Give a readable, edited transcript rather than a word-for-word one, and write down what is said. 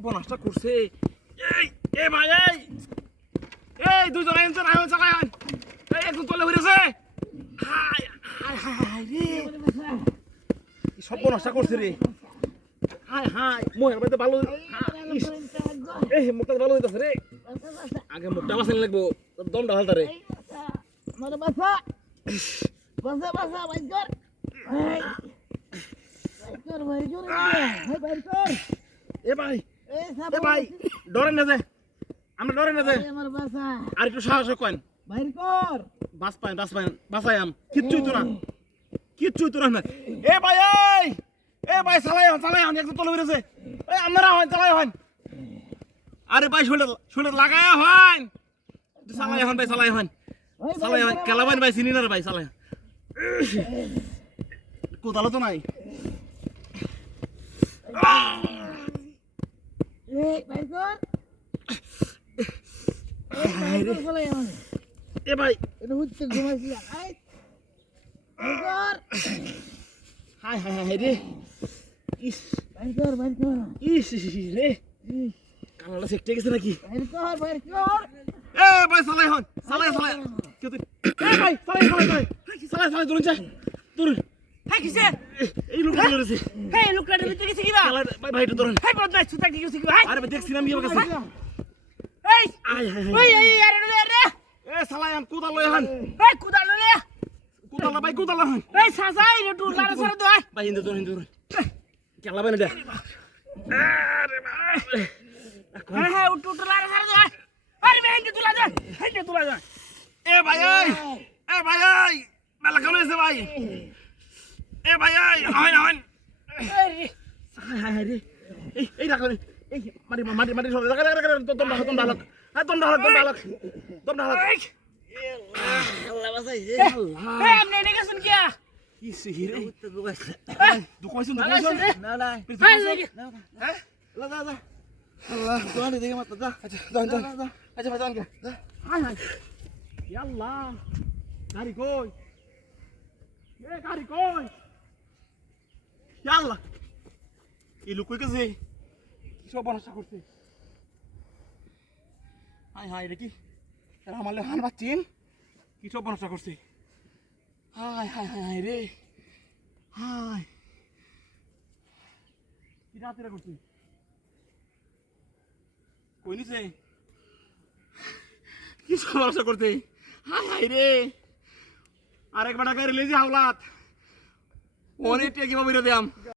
সর্বনাশটা করছে। এই এ ভাই এই দুজন আইনছে না চালাই আন। এই একজন তলে হইছে। হাই হাই হাই রে সর্বনাশটা করছে রে। হাই হাই মোর বাইতে ভালো। এই মুখটা ভালো হইতাছে রে। আগে মুখটা বাসানি লাগবো দমটা হালতারে। আমার বাসা বাসা বাসা বাইর কর বাইর কর বাইর কর এ ভাই ডরেন না যে আমরা ডরেন না যে আমার বাসা আর একটু সাহস করেন বাইর কর বাস পাইন বাসাই আম কিচ্ছুই তো না এ ভাই চালাই হন একদম তলে বেড়েছে এই আপনারা হন চালাই হন আরে ভাই শুনে লাগায় হন চালাই হন ভাই চালাই হন কেলাবাইন ভাই চিনি না রে ভাই চালাই কোথালো তো নাই বাইর কর এ ভাই এটা হচ্ছে ঘুমাইছি আই বাইর কর হাই রে ইস বাইর কর ইস রে কালাটা সেকটে গেছে নাকি বাইর কর এ ভাই চালাই হন চালাই কে তুই এ ভাই চালাই দূরন যা দূরন হ্যাঁ কিসে এই লোকটা ধরেছে হ্যাঁ লোকটার ভিতরে গেছে কিবা ভাই একটু ধরেন হ্যাঁ বদমাইশ সুতা কি গেছে কিবা আরে ভাই দেখছি না আমি গেছে এই এই আরে এ চালাই হন কোদাল লই হন এই কুদা ললে কোদাল হন এই সাসাই রে টু লারা সারা দই ভাই হিন্দু কেলাবাইন দে আরে ভাই হ্যাঁ উঠ লারা সারা দই আরে হেঁটে তুলা যা এ ভাই মেলা কেন এসে ভাই এ ভাই হন হাই রে এই রাখলেন এই মাটি সরে দমটা হালক আল্লাহ বাঁচাইছে আল্লাহ এই আপনি এনে গেছেন কি কি সিহিরে দুকমাইছুন না না হ্যাঁ যা আল্লাহ তোয়ালে দেখে মাত্র যা আচ্ছা ভাই যান কে হাই আল্লাহ গাড়ি কই আল্লাহ এই লোক কই গেছে কি সব বনসা করছে হাই রে কি এরা আমালে হান বাচ্চিন কি সব বনসা করছে হাই রে হাই কি রাতেরা করছে কই নিছে কি সব বনসা করছে হাই রে আরেক বাটা গাড়ি লেজি হাওলাত অনেক টেকি পাবি রে দিয়াম